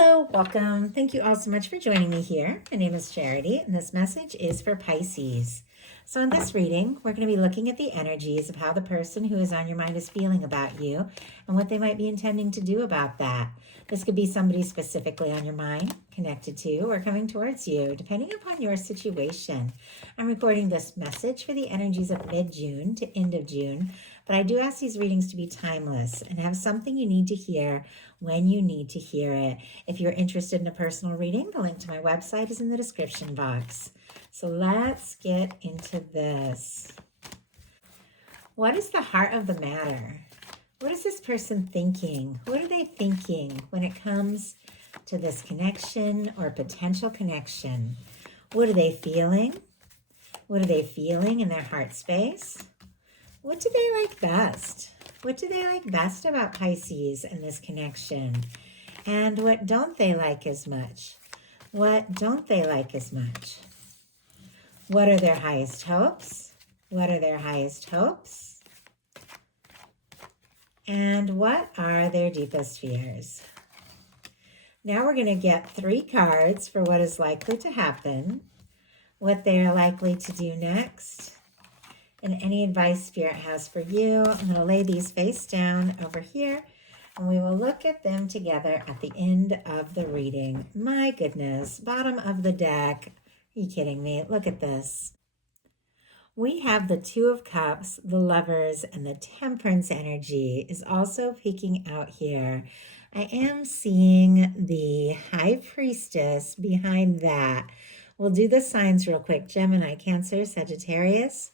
Hello, welcome. Thank you all so much for joining me here. My name is Charity, and this message is for Pisces. So, in this reading, we're going to be looking at the energies of how the person who is on your mind is feeling about you and what they might be intending to do about that. This could be somebody specifically on your mind, connected to, or coming towards you, depending upon your situation. I'm recording this message for the energies of mid-June to end of June, but I do ask these readings to be timeless and have something you need to hear when you need to hear it. If you're interested in a personal reading, the link to my website is in the description box. So let's get into this. What is the heart of the matter? What is this person thinking? What are they thinking when it comes to this connection or potential connection? What are they feeling? What are they feeling in their heart space? What do they like best? What do they like best about Pisces and this connection? And what don't they like as much? What don't they like as much? What are their highest hopes? What are their highest hopes? And what are their deepest fears? Now we're going to get 3 cards for what is likely to happen, what they are likely to do next, and any advice Spirit has for you. I'm going to lay these face down over here, and we will look at them together at the end of the reading. My goodness, bottom of the deck. Are you kidding me? Look at this. We have the 2 of Cups, the Lovers, and the Temperance energy is also peeking out here. I am seeing the High Priestess behind that. We'll do the signs real quick. Gemini, Cancer, Sagittarius,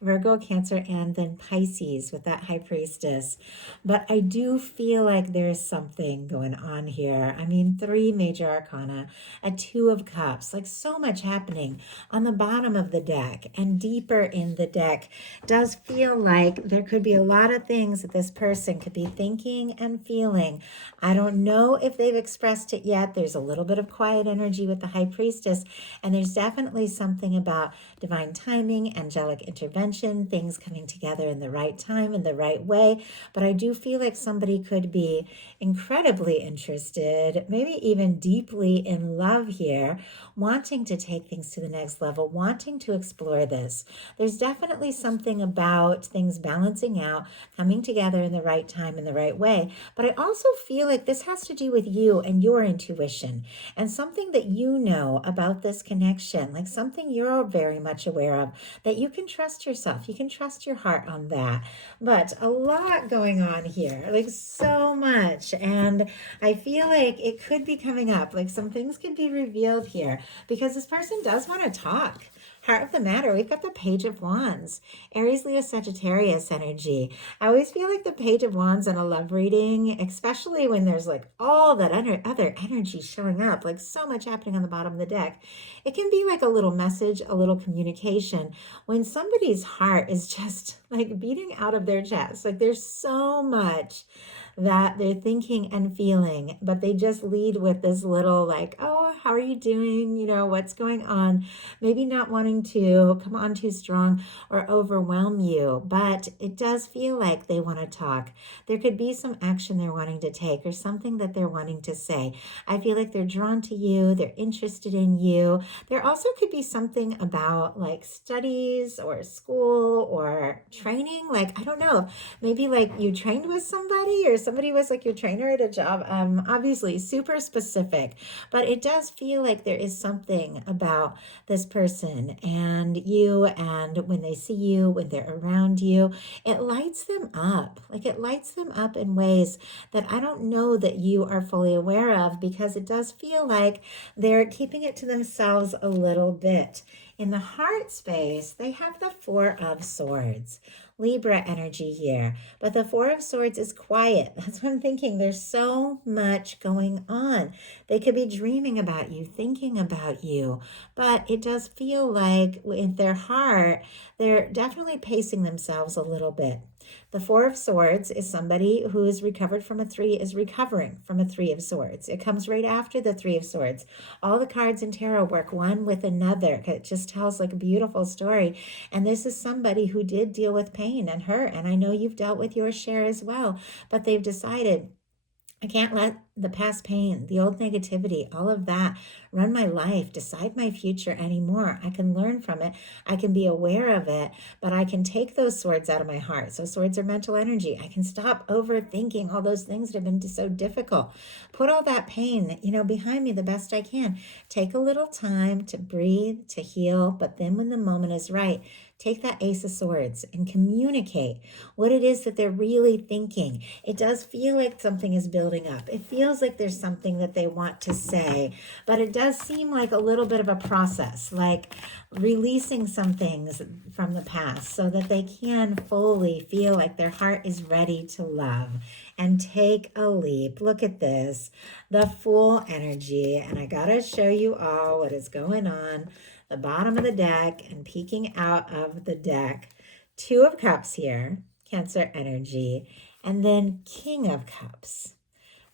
Virgo, Cancer, and then Pisces with that High Priestess. But I do feel like there's something going on here. I mean, 3 major arcana, a 2 of Cups, like so much happening on the bottom of the deck and deeper in the deck. Does feel like there could be a lot of things that this person could be thinking and feeling. I don't know if they've expressed it yet. There's a little bit of quiet energy with the High Priestess, and there's definitely something about divine timing, angelic intervention, things coming together in the right time, in the right way. But I do feel like somebody could be incredibly interested, maybe even deeply in love here, wanting to take things to the next level, wanting to explore this. There's definitely something about things balancing out, coming together in the right time, in the right way. But I also feel like this has to do with you and your intuition and something that you know about this connection, like something you're very much aware of, that you can trust yourself. You can trust your heart on that. But a lot going on here, like so much. And I feel like it could be coming up, like some things could be revealed here because this person does want to talk. Heart of the matter, we've got the Page of Wands, Aries, Leo, Sagittarius energy. I always feel like the Page of Wands in a love reading, especially when there's like all that other energy showing up, like so much happening on the bottom of the deck. It can be like a little message, a little communication when somebody's heart is just like beating out of their chest. Like there's so much that they're thinking and feeling, but they just lead with this little like, oh, how are you doing? You know, what's going on? Maybe not wanting to come on too strong or overwhelm you, but it does feel like they want to talk. There could be some action they're wanting to take or something that they're wanting to say. I feel like they're drawn to you. They're interested in you. There also could be something about like studies or school or training. Like, I don't know, maybe like you trained with somebody or somebody was like your trainer at a job. Obviously super specific, but it does feel like there is something about this person and you, and when they see you, when they're around you, it lights them up. Like it lights them up in ways that I don't know that you are fully aware of, because it does feel like they're keeping it to themselves a little bit. In the heart space, they have the 4 of Swords. Libra energy here. But the 4 of Swords is quiet. That's what I'm thinking. There's so much going on. They could be dreaming about you, thinking about you. But it does feel like with their heart, they're definitely pacing themselves a little bit. The 4 of Swords is somebody who is recovered from a 3, is recovering from a 3 of Swords. It comes right after the 3 of Swords. All the cards in tarot work one with another. It just tells like a beautiful story. And this is somebody who did deal with pain and hurt. And I know you've dealt with your share as well, but they've decided I can't let the past pain, the old negativity, all of that run my life, decide my future anymore. I can learn from it. I can be aware of it, but I can take those swords out of my heart. So swords are mental energy. I can stop overthinking all those things that have been so difficult. Put all that pain, behind me the best I can. Take a little time to breathe, to heal, but then when the moment is right, take that Ace of Swords and communicate what it is that they're really thinking. It does feel like something is building up. It feels like there's something that they want to say, but it does seem like a little bit of a process, like releasing some things from the past so that they can fully feel like their heart is ready to love and take a leap. Look at this, the Fool energy. And I gotta show you all what is going on the bottom of the deck and peeking out of the deck. Two of Cups here, Cancer energy, and then King of Cups.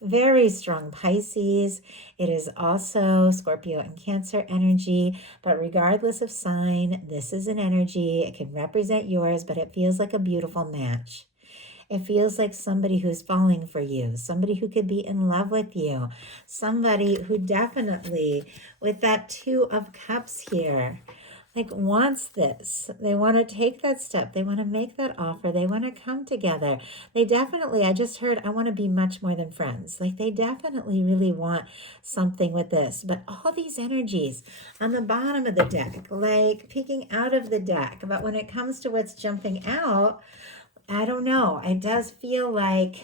Very strong Pisces. It is also Scorpio and Cancer energy, but regardless of sign, this is an energy. It can represent yours, but it feels like a beautiful match. It feels like somebody who's falling for you, somebody who could be in love with you, somebody who definitely, with that Two of Cups here, like wants this. They want to take that step. They want to make that offer. They want to come together. They definitely, I just heard, I want to be much more than friends. Like they definitely really want something with this. But all these energies on the bottom of the deck, like peeking out of the deck. But when it comes to what's jumping out, I don't know. It does feel like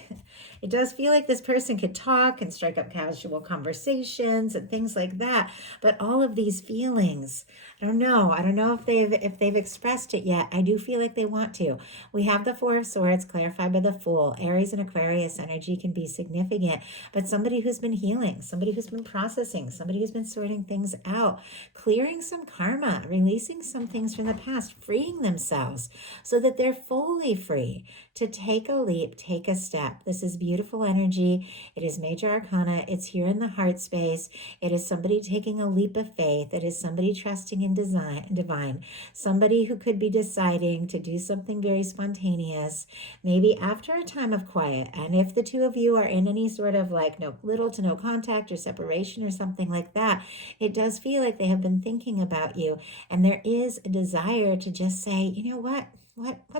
this person could talk and strike up casual conversations and things like that. But all of these feelings, I don't know. I don't know if they've expressed it yet. I do feel like they want to. We have the Four of Swords clarified by the Fool. Aries and Aquarius energy can be significant, but somebody who's been healing, somebody who's been processing, somebody who's been sorting things out, clearing some karma, releasing some things from the past, freeing themselves so that they're fully free to take a leap, take a step. This is beautiful energy. It is major arcana. It's here in the heart space. It is somebody taking a leap of faith. It is somebody trusting in divine, somebody who could be deciding to do something very spontaneous, maybe after a time of quiet. And if the two of you are in any sort of like little to no contact or separation or something like that, it does feel like they have been thinking about you. And there is a desire to just say, you know what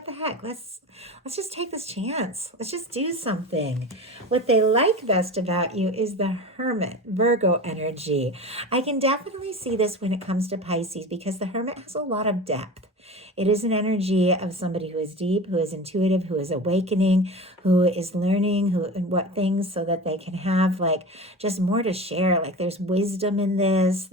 the heck? Let's just take this chance. Let's just do something. What they like best about you is the Hermit, Virgo energy. I can definitely see this when it comes to Pisces because the Hermit has a lot of depth. It is an energy of somebody who is deep, who is intuitive, who is awakening, who is learning what things so that they can have like just more to share. Like there's wisdom in this.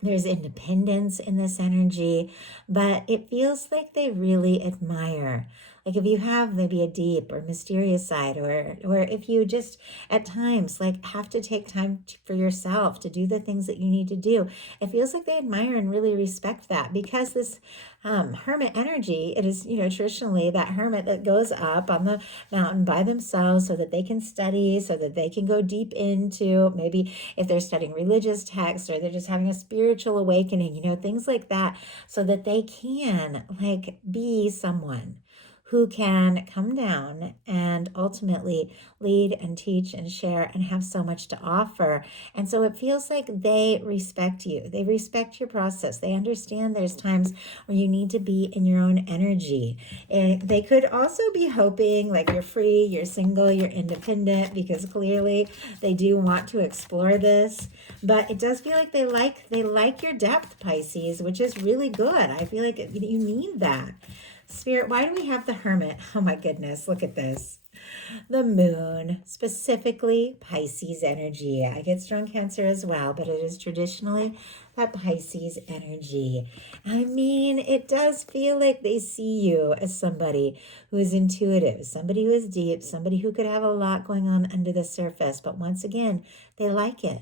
There's independence in this energy, but it feels like they really admire. Like if you have maybe a deep or mysterious side, or if you just at times like have to take time for yourself to do the things that you need to do, it feels like they admire and really respect that because this hermit energy, it is, traditionally that hermit that goes up on the mountain by themselves so that they can study, so that they can go deep into maybe if they're studying religious texts or they're just having a spiritual awakening, things like that, so that they can like be someone who can come down and ultimately lead and teach and share and have so much to offer. And so it feels like they respect you. They respect your process. They understand there's times where you need to be in your own energy. And they could also be hoping like you're free, you're single, you're independent, because clearly they do want to explore this. But it does feel like they like your depth, Pisces, which is really good. I feel like you need that. Spirit, why do we have the Hermit? Oh my goodness, look at this. The Moon, specifically Pisces energy. I get strong Cancer as well, but it is traditionally that Pisces energy. I mean, it does feel like they see you as somebody who is intuitive, somebody who is deep, somebody who could have a lot going on under the surface. But once again, they like it.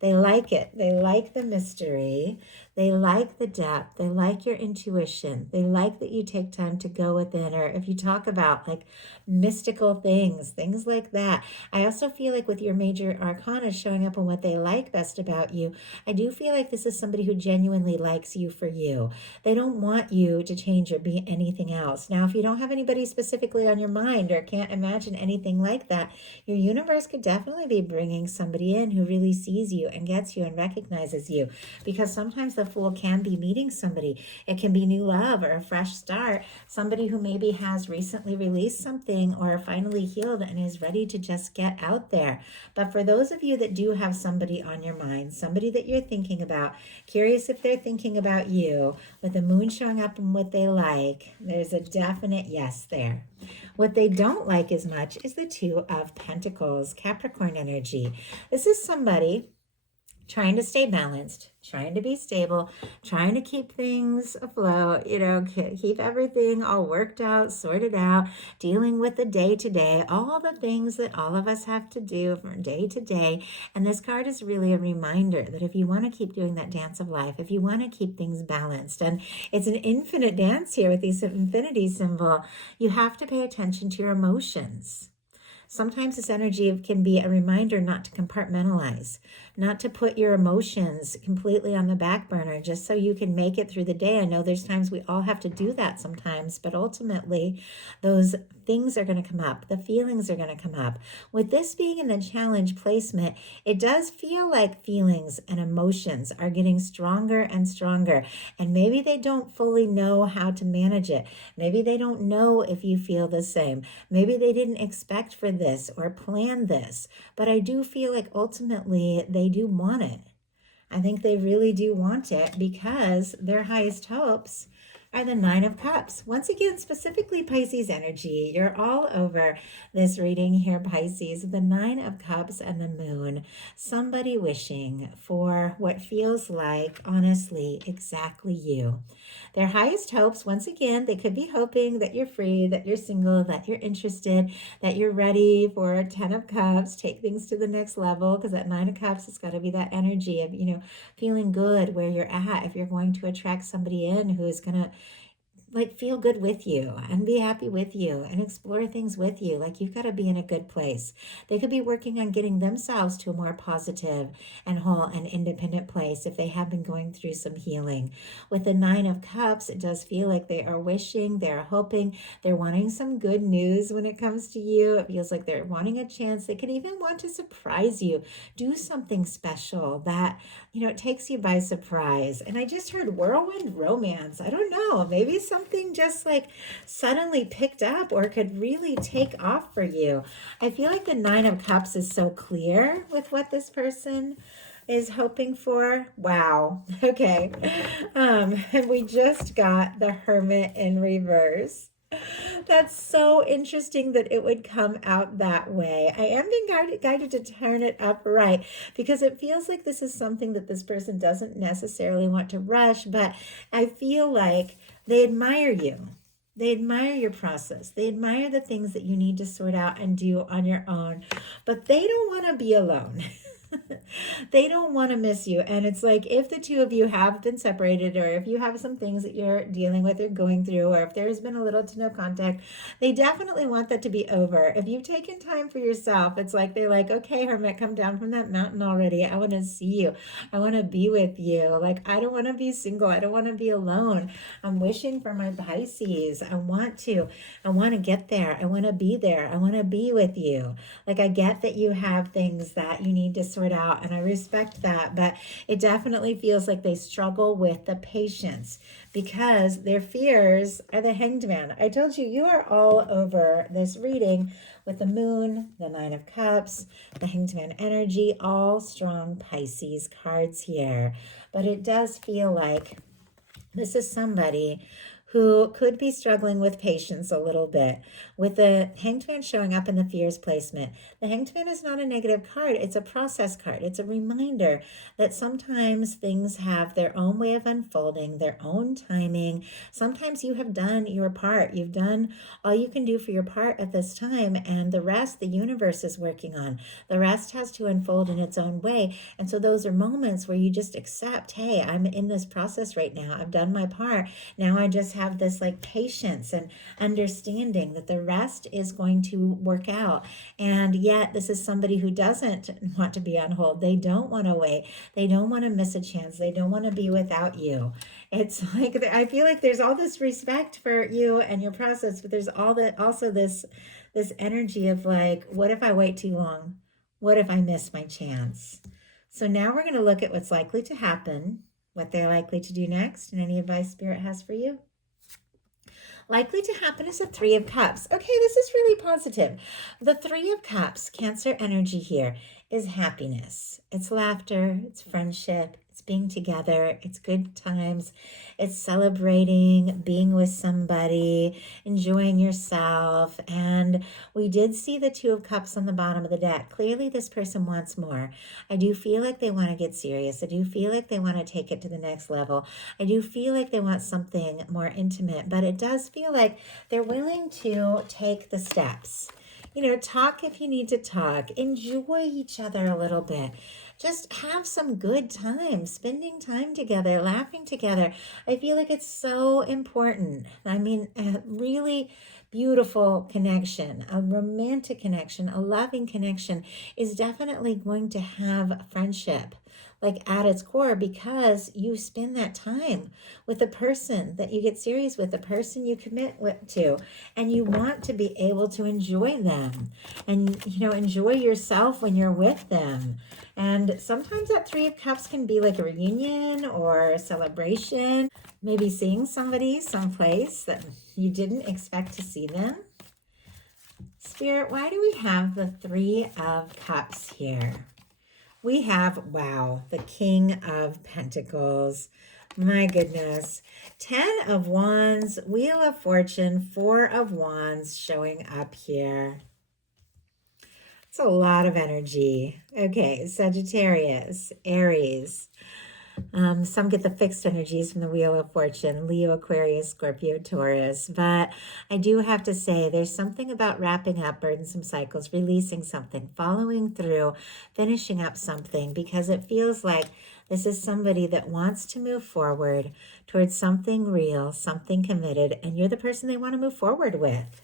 They like it. They like the mystery. They like the depth. They like your intuition. They like that you take time to go within, or if you talk about like mystical things like that. I also feel like with your major arcana showing up on what they like best about you, I do feel like this is somebody who genuinely likes you for you. They don't want you to change or be anything else. Now, if you don't have anybody specifically on your mind or can't imagine anything like that, your universe could definitely be bringing somebody in who really sees you and gets you and recognizes you, because sometimes the Fool can be meeting somebody. It can be new love or a fresh start, somebody who maybe has recently released something or finally healed and is ready to just get out there. But for those of you that do have somebody on your mind, somebody that you're thinking about, curious if they're thinking about you, with the moon showing up and what they like, there's a definite yes there. What they don't like as much is the Two of Pentacles, Capricorn energy. This is somebody trying to stay balanced, trying to be stable, trying to keep things afloat, keep everything all worked out, sorted out, dealing with the day to day, all the things that all of us have to do from day to day. And this card is really a reminder that if you want to keep doing that dance of life, if you want to keep things balanced, and it's an infinite dance here with this infinity symbol, you have to pay attention to your emotions. Sometimes this energy can be a reminder not to compartmentalize, not to put your emotions completely on the back burner just so you can make it through the day. I know there's times we all have to do that sometimes, but ultimately those things are going to come up. The feelings are going to come up. With this being in the challenge placement, it does feel like feelings and emotions are getting stronger and stronger. And maybe they don't fully know how to manage it. Maybe they don't know if you feel the same. Maybe they didn't expect for this or plan this. But I do feel like ultimately they do want it. I think they really do want it, because their highest hopes are the Nine of Cups. Once again, specifically Pisces energy. You're all over this reading here, Pisces. The Nine of Cups and the Moon. Somebody wishing for what feels like, honestly, exactly you. Their highest hopes, once again, they could be hoping that you're free, that you're single, that you're interested, that you're ready for a 10 of Cups, take things to the next level, because that 9 of Cups has got to be that energy of, feeling good where you're at. If you're going to attract somebody in who is going to feel good with you and be happy with you and explore things with you. You've got to be in a good place. They could be working on getting themselves to a more positive and whole and independent place if they have been going through some healing. With the 9 of Cups, it does feel like they are wishing, they're hoping, they're wanting some good news when it comes to you. It feels like they're wanting a chance. They could even want to surprise you, do something special that, it takes you by surprise. And I just heard whirlwind romance. I don't know, maybe something just suddenly picked up or could really take off for you. I feel like the 9 of Cups is so clear with what this person is hoping for. Wow. Okay. And we just got the Hermit in reverse. That's so interesting that it would come out that way. I am being guided to turn it up right, because it feels like this is something that this person doesn't necessarily want to rush, but I feel like they admire you. They admire your process. They admire the things that you need to sort out and do on your own, but they don't want to be alone. They don't want to miss you. And it's like, if the two of you have been separated, or if you have some things that you're dealing with or going through, or if there's been a little to no contact, they definitely want that to be over. If you've taken time for yourself, it's like they're like, okay, Hermit, come down from that mountain already. I want to see you. I want to be with you. I don't want to be single. I don't want to be alone. I'm wishing for my Pisces. I want to get there. I want to be there. I want to be with you. I get that you have things that you need to sort out, and I respect that, but it definitely feels like they struggle with the patience, because their fears are the Hanged Man. I told you, you are all over this reading with the Moon, the 9 of Cups, the Hanged Man energy, all strong Pisces cards here. But it does feel like this is somebody who could be struggling with patience a little bit. With the Hanged Man showing up in the fears placement, the Hanged Man is not a negative card. It's a process card. It's a reminder that sometimes things have their own way of unfolding, their own timing. Sometimes you have done your part. You've done all you can do for your part at this time, and the rest the universe is working on. The rest has to unfold in its own way. And so those are moments where you just accept, hey, I'm in this process right now. I've done my part. Now I just have this like patience and understanding that the rest is going to work out. And yet this is somebody who doesn't want to be on hold. They don't want to wait. They don't want to miss a chance. They don't want to be without you. It's like, I feel like there's all this respect for you and your process, but there's also this energy of like, what if I wait too long? What if I miss my chance? So now we're going to look at what's likely to happen, what they're likely to do next, and any advice Spirit has for you. Likely to happen is the Three of Cups. Okay, this is really positive. The Three of Cups, Cancer energy here, is happiness. It's laughter, it's friendship, it's being together, it's good times, it's celebrating, being with somebody, enjoying yourself. And we did see the Two of Cups on the bottom of the deck. Clearly this person wants more. I do feel like they want to get serious. I do feel like they want to take it to the next level. I do feel like they want something more intimate, but it does feel like they're willing to take the steps. You know, talk if you need to talk. Enjoy each other a little bit. Just have some good time, spending time together, laughing together. I feel like it's so important. I mean, a really beautiful connection, a romantic connection, a loving connection is definitely going to have friendship like at its core, because you spend that time with the person that you get serious with, the person you commit to, and you want to be able to enjoy them and, you know, enjoy yourself when you're with them. And sometimes that Three of Cups can be like a reunion or a celebration, maybe seeing somebody someplace that you didn't expect to see them. Spirit, why do we have the Three of Cups here? We have, wow, the King of Pentacles. My goodness. 10 of Wands, Wheel of Fortune, 4 of Wands showing up here. It's a lot of energy. Okay, Sagittarius, Aries. Some get the fixed energies from the Wheel of Fortune, Leo, Aquarius, Scorpio, Taurus. But I do have to say there's something about wrapping up burdensome cycles, releasing something, following through, finishing up something, because it feels like this is somebody that wants to move forward towards something real, something committed, and you're the person they want to move forward with.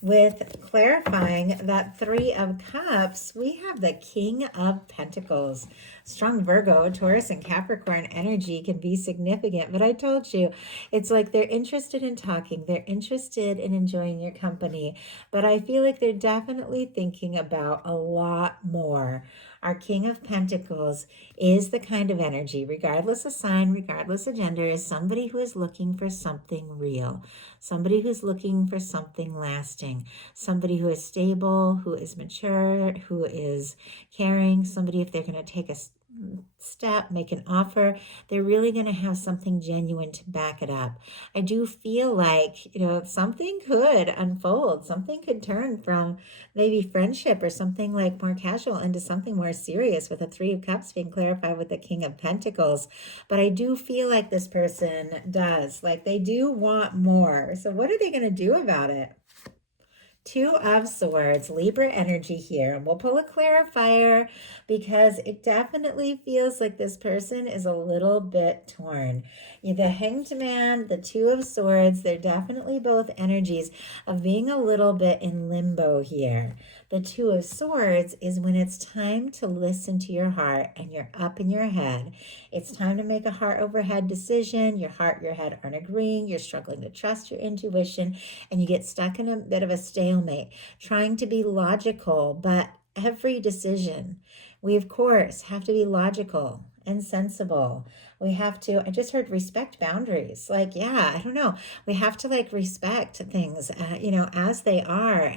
With clarifying that Three of Cups, we have the King of Pentacles. Strong Virgo, Taurus, and Capricorn energy can be significant, but I told you, it's like they're interested in talking. They're interested in enjoying your company, but I feel like they're definitely thinking about a lot more. Our King of Pentacles is the kind of energy, regardless of sign, regardless of gender, is somebody who is looking for something real, somebody who's looking for something lasting, somebody who is stable, who is mature, who is caring, somebody, if they're going to take a step, make an offer, they're really going to have something genuine to back it up. I do feel like, you know, something could unfold, something could turn from maybe friendship or something like more casual into something more serious, with the Three of Cups being clarified with the King of Pentacles. But I do feel like this person does, like they do want more. So what are they going to do about it? Two of Swords, Libra energy here. And we'll pull a clarifier because it definitely feels like this person is a little bit torn. The Hanged Man, the Two of Swords, they're definitely both energies of being a little bit in limbo here. The Two of Swords is when it's time to listen to your heart and you're up in your head. It's time to make a heart over head decision. Your heart, your head aren't agreeing. You're struggling to trust your intuition and you get stuck in a bit of a stalemate, trying to be logical, but every decision, we of course have to be logical and sensible. We have to, I just heard respect boundaries. Like, yeah, I don't know. We have to like respect things, as they are.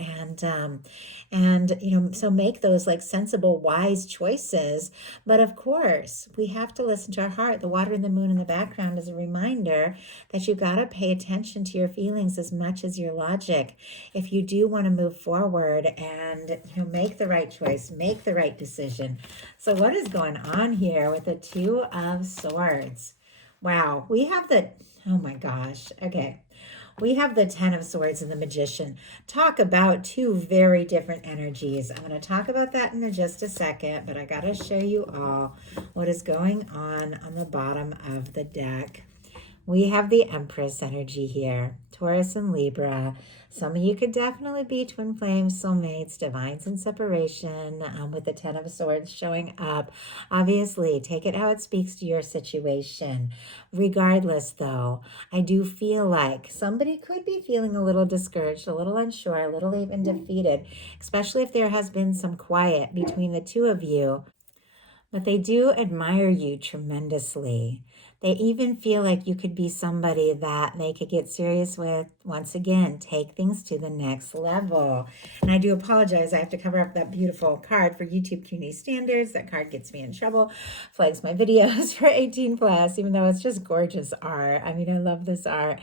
So make those like sensible, wise choices. But of course, we have to listen to our heart. The water and the moon in the background is a reminder that you got to pay attention to your feelings as much as your logic. If you do want to move forward and make the right choice, make the right decision. So what is going on here with the Two of Swords? Wow, we have oh my gosh, okay. We have the Ten of Swords and the Magician. Talk about two very different energies. I'm going to talk about that in just a second, but I got to show you all what is going on the bottom of the deck. We have the Empress energy here, Taurus and Libra. Some of you could definitely be twin flames, soulmates, divines in separation, with the Ten of Swords showing up. Obviously, take it how it speaks to your situation. Regardless, though, I do feel like somebody could be feeling a little discouraged, a little unsure, a little even defeated, especially if there has been some quiet between the two of you. But they do admire you tremendously. They even feel like you could be somebody that they could get serious with. Once again, take things to the next level. And I do apologize. I have to cover up that beautiful card for YouTube community standards. That card gets me in trouble, flags my videos for 18 plus, even though it's just gorgeous art. I mean, I love this art.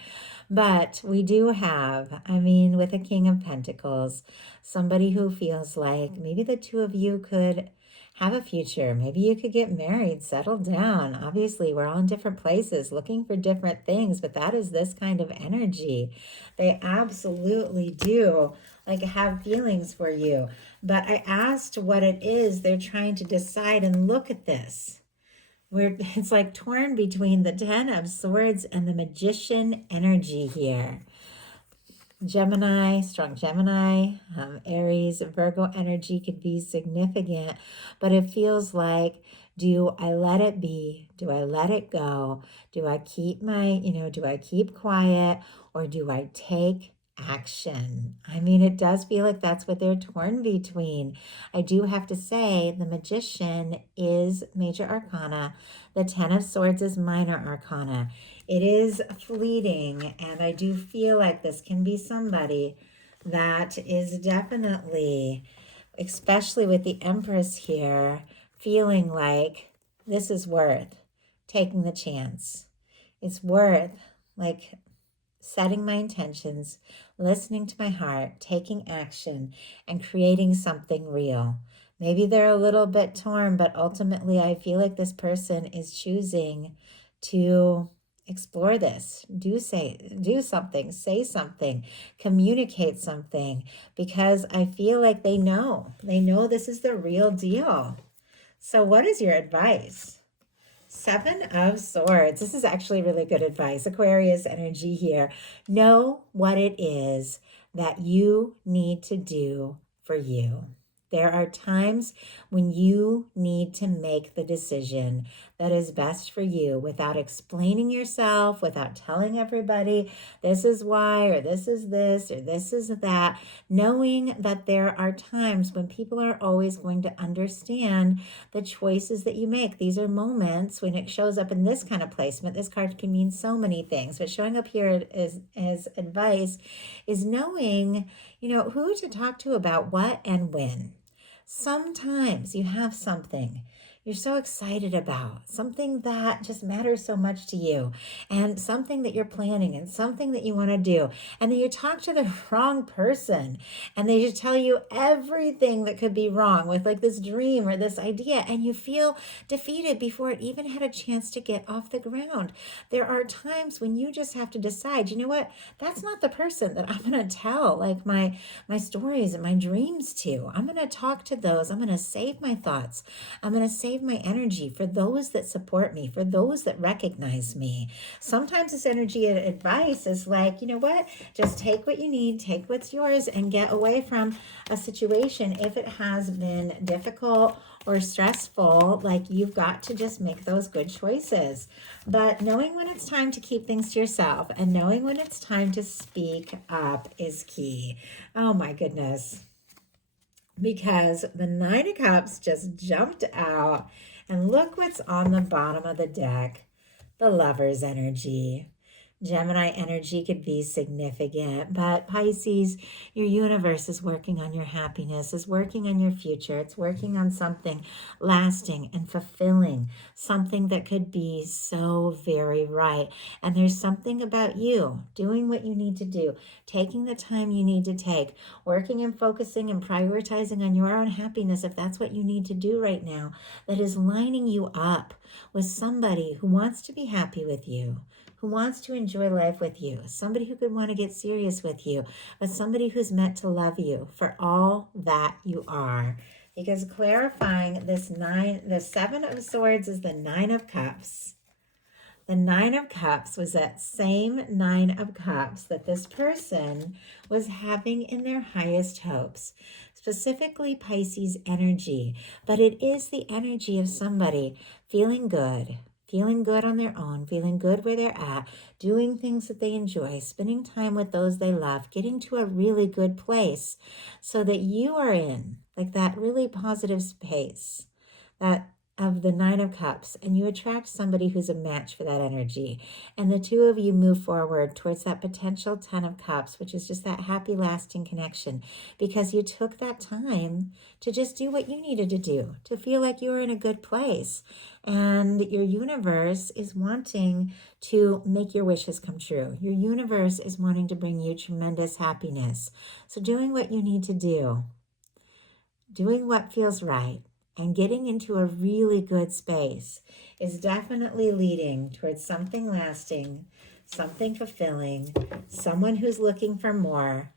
But we do have, with a King of Pentacles, somebody who feels like maybe the two of you could have a future. Maybe you could get married, settle down. Obviously, we're all in different places looking for different things, but that is this kind of energy. They absolutely do have feelings for you. But I asked what it is they're trying to decide, and look at this. It's like torn between the Ten of Swords and the Magician energy here. Gemini, strong Gemini, Aries, Virgo energy could be significant, but it feels like, do I let it be? Do I let it go? Do I keep do I keep quiet, or do I take action? It does feel like that's what they're torn between. I do have to say the Magician is major arcana. The Ten of Swords is minor arcana. It is fleeting, and I do feel like this can be somebody that is definitely, especially with the Empress here, feeling like this is worth taking the chance. It's worth setting my intentions, listening to my heart, taking action, and creating something real. Maybe they're a little bit torn, but ultimately I feel like this person is choosing to explore this, do something, say something, communicate something, because I feel like they know this is the real deal. So what is your advice? Seven of Swords. This is actually really good advice. Aquarius energy here. Know what it is that you need to do for you. There are times when you need to make the decision that is best for you without explaining yourself, without telling everybody this is why, or this is this, or this is that, knowing that there are times when people are always going to understand the choices that you make. These are moments when it shows up in this kind of placement. This card can mean so many things, but showing up here as advice is knowing, who to talk to about what and when. Sometimes you have something you're so excited about, something that just matters so much to you, and something that you're planning, and something that you want to do, and then you talk to the wrong person, and they just tell you everything that could be wrong with this dream or this idea, and you feel defeated before it even had a chance to get off the ground. There are times when you just have to decide, you know what, that's not the person that I'm going to tell my stories and my dreams to. I'm going to talk to those. I'm going to save my thoughts. I'm going to save my energy for those that support me, for those that recognize me. Sometimes this energy and advice is you know what, just take what you need, take what's yours, and get away from a situation if it has been difficult or stressful. You've got to just make those good choices. But knowing when it's time to keep things to yourself and knowing when it's time to speak up is key. Oh my goodness. Because the Nine of Cups just jumped out, And look what's on the bottom of the deck. The Lover's energy. Gemini energy could be significant, but Pisces, your universe is working on your happiness, is working on your future. It's working on something lasting and fulfilling, something that could be so very right. And there's something about you doing what you need to do, taking the time you need to take, working and focusing and prioritizing on your own happiness, if that's what you need to do right now, that is lining you up with somebody who wants to be happy with you, who wants to enjoy life with you, somebody who could want to get serious with you, but somebody who's meant to love you for all that you are. Because clarifying this the 7 of Swords is the 9 of Cups. The 9 of Cups was that same 9 of Cups that this person was having in their highest hopes, specifically Pisces energy. But it is the energy of somebody feeling good on their own, feeling good where they're at, doing things that they enjoy, spending time with those they love, getting to a really good place so that you are in like that really positive space, that of the 9 of Cups, and you attract somebody who's a match for that energy. And the two of you move forward towards that potential 10 of Cups, which is just that happy, lasting connection, because you took that time to just do what you needed to do, to feel like you were in a good place. And your universe is wanting to make your wishes come true. Your universe is wanting to bring you tremendous happiness. So doing what you need to do, doing what feels right, and getting into a really good space is definitely leading towards something lasting, something fulfilling, someone who's looking for more,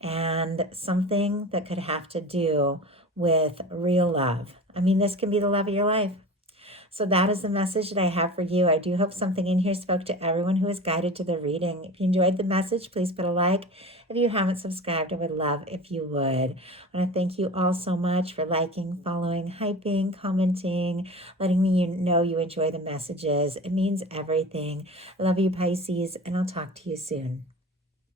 and something that could have to do with real love. I mean, this can be the love of your life. So that is the message that I have for you. I do hope something in here spoke to everyone who is guided to the reading. If you enjoyed the message, please put a like. If you haven't subscribed, I would love if you would. I want to thank you all so much for liking, following, hyping, commenting, letting me know you enjoy the messages. It means everything. I love you, Pisces, and I'll talk to you soon.